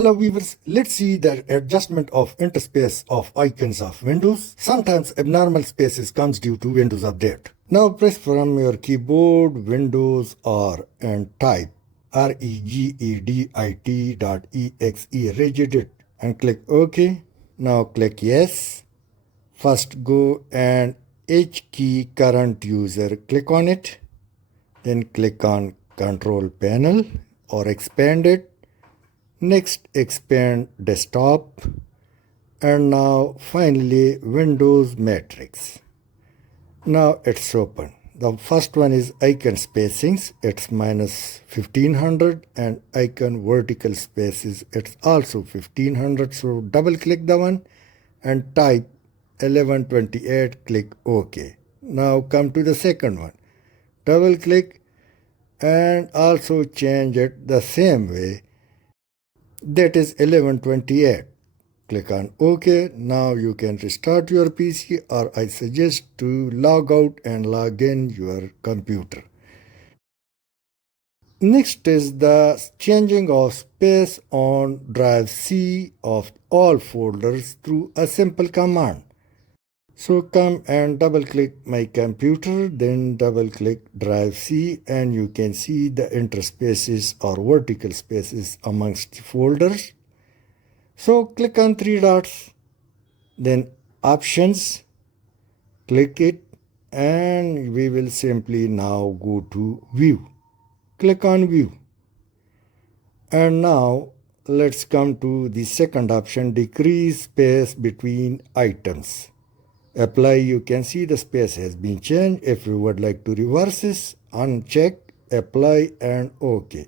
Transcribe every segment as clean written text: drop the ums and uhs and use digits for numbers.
Hello viewers, let's see the adjustment of interspace of icons of Windows. Sometimes abnormal spaces comes due to Windows update. Now press from your keyboard Windows R and type regedit.exe regedit and click OK. Now click yes. First go and H key current user, click on it. Then click on control panel or expand it. Next, expand desktop, and now finally Windows matrix. Now it's open. The first one is icon spacings, it's minus 1500, and icon vertical spaces, it's also 1500. So double click the one and type 1128, click OK. Now come to the second one. Double click and also change it the same way. That is 1128. Click on OK. Now you can restart your PC, or I suggest to log out and log in your computer. Next is the changing of space on drive C of all folders through a simple command. So come and double click my computer, then double click drive C, and you can see the interspaces or vertical spaces amongst the folders. So click on three dots, then options, click it, and we will simply now go to view. Click on view. And now let's come to the second option, decrease space between items. Apply, you can see the space has been changed. If you would like to reverse this, uncheck, apply, and OK.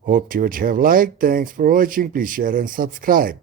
Hope you would have liked. Thanks for watching. Please share and subscribe.